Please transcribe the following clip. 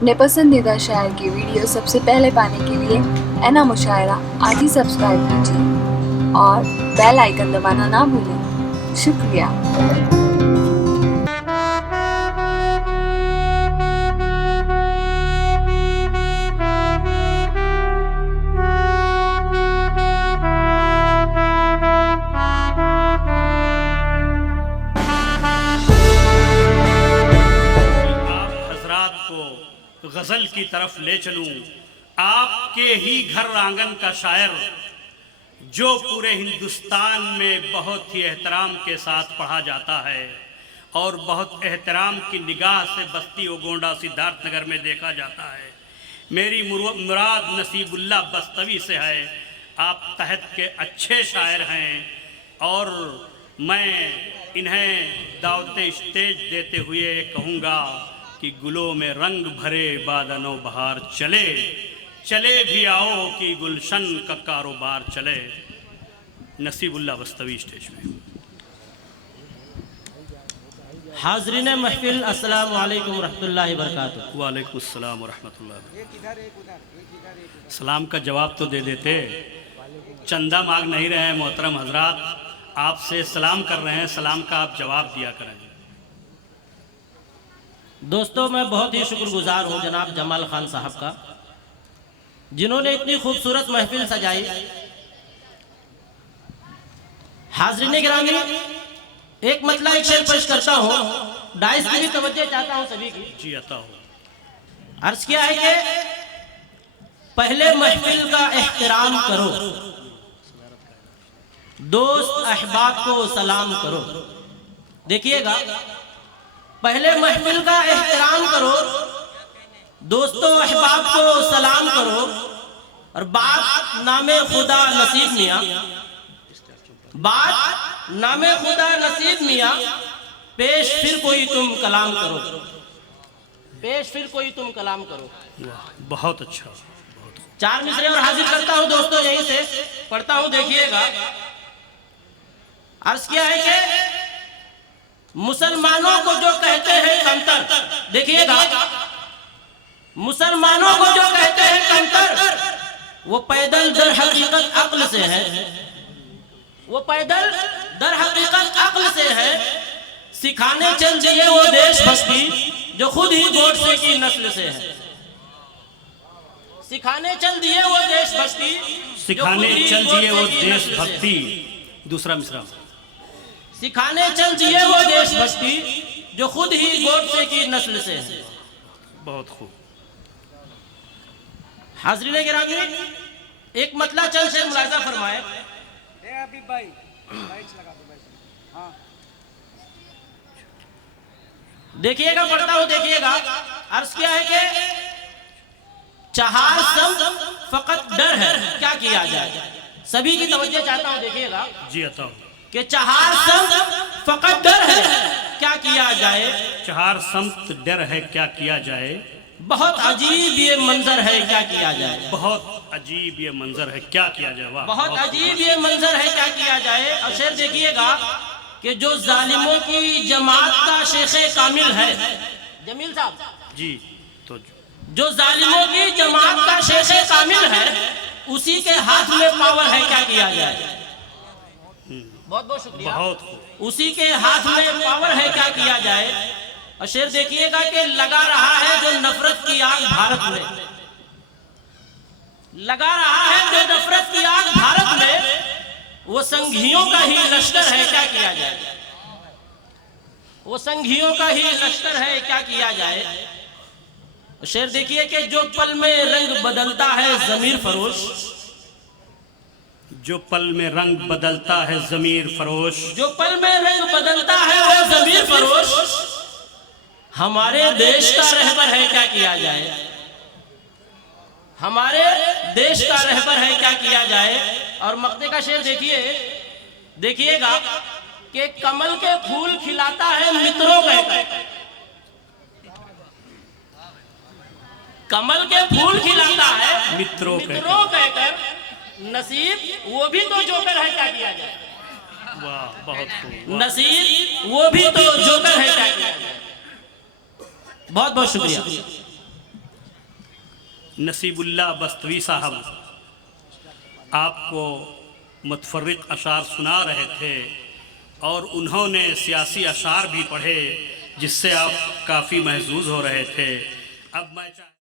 अपने पसंदीदा शायर की वीडियो सबसे पहले पाने के लिए एना मुशायरा आज ही सब्सक्राइब कीजिए और बेल आइकन दबाना ना भूलें। शुक्रिया। गजल की तरफ ले चलूं, आपके ही घर आंगन का शायर जो पूरे हिंदुस्तान में बहुत ही एहतराम के साथ पढ़ा जाता है और बहुत एहतराम की निगाह से बस्ती व गोंडा सिद्धार्थनगर में देखा जाता है। मेरी मुराद नसीबुल्लाह बस्तवी से है। आप तहत के अच्छे शायर हैं और मैं इन्हें दावत स्टेज देते हुए कहूँगा कि गुलों में रंग भरे बादनों बहार चले, चले भी आओ कि गुलशन का कारोबार चले। नसीबुल्लाह बस्तवी स्टेज पे। हाज़रीन महफिल अस्सलामु अलैकुम रहमतुल्लाहि व बरकातुहू। वालेकुम अस्सलाम व रहमतुल्लाह। सलाम का जवाब तो दे देते, चंदा मांग नहीं रहे हैं मोहतरम हजरात, आपसे सलाम कर रहे हैं, सलाम का आप जवाब दिया करें। दोस्तों, मैं बहुत ही शुक्रगुजार हूँ जनाब जमाल खान साहब का, जिन्होंने इतनी खूबसूरत महफिल सजाई। हाज़रीन गिरामी, एक मतला एक शेर पेश करता हूँ, डाइस की भी तवज्जो चाहता हूँ सभी की। जी आता हूँ। अर्ज किया है कि पहले महफिल का एहतराम करो, दोस्त अहबाब को सलाम करो। देखिएगा, पहले महफिल का एहतराम करो, दोस्तों अहबाब को सलाम करो, और बात नामे खुदा नसीब मियाँ, बात नामे खुदा नसीब मियाँ, पेश फिर कोई तुम कलाम करो, पेश फिर कोई तुम कलाम करो। बहुत अच्छा। चार मिसरे और हाजिर करता हूँ दोस्तों, यहीं से पढ़ता हूँ। देखिएगा, अर्ज किया है कि मुसलमानों को जो कहते हैं कंतर, देखिएगा, मुसलमानों को जो कहते हैं कंतर, वो पैदल दर हकीकत अक्ल से है, वो पैदल दर हकीकत अक्ल से है। सिखाने चल दिए वो देशभक्ति जो खुद ही गोडसे की नस्ल से है। सिखाने चल दिए वो देशभक्ति, सिखाने चल दिए वो देशभक्ति। दूसरा मिसरा। सिखाने चल दिए वो देशभक्ति जो खुद ही गोडसे की नस्ल से है। बहुत खूब। हाज़रीन गिरामी, एक मतला चंद शेर मुलाहिजा फरमाए। देखिएगा, पढ़ता हूँ, देखिएगा। अर्ज किया है कि चहार सम फकत डर है, क्या किया जाए। सभी की तवज्जो चाहता हूँ, देखिएगा। जी आता हूँ। कि चहार सम फकत डर है, क्या किया जाए। चहार समत डर है, क्या किया जाए। बहुत अजीब ये मंजर है, क्या किया जाए। बहुत अजीब ये मंजर है, क्या किया जाए। वाह, बहुत अजीब ये मंजर है, क्या किया जाए। और शेर देखिएगा कि जो जालिमों की जमात का शेखे कामिल है, जमील साहब जी, तो जो जालिमों की जमात का शेखे कामिल है, उसी के हाथ में पावर है, क्या किया जाए। बहुत बहुत शुक्रिया। बहुत उसी के हाथ में पावर है, क्या किया जाए। और शेर देखिएगा कि लगा रहा है जो नफरत की आग भारत में, लगा रहा है जो नफरत की आग भारत में, वो संघियों का ही लश्कर है, क्या किया जाए। वो संघियों का ही लश्कर है, क्या किया जाए। शेर देखिए कि जो पल में रंग बदलता है ज़मीर फरोश, जो पल में रंग बदलता है ज़मीर फरोश, जो पल में रंग बदलता है वो ज़मीर फरोश, हमारे देश का रहबर है, क्या किया जाए। हमारे देश का रहबर है, क्या किया जाए। और मक्ते का शेर देखिए, देखिएगा कि कमल के फूल खिलाता है मित्रों कहकर, कमल के फूल खिलाता है मित्रों कहकर, नसीब वो भी तो जोकर है, क्या किया जाए। वाह, बहुत खूब। नसीब वो भी तो जोकर है, क्या किया जाए। बहुत बहुत शुक्रिया। नसीबुल्ला बस्तवी साहब आपको मुतफर्रिक अशार सुना रहे थे और उन्होंने सियासी अशार भी पढ़े जिससे आप काफ़ी महजूज हो रहे थे। अब मैं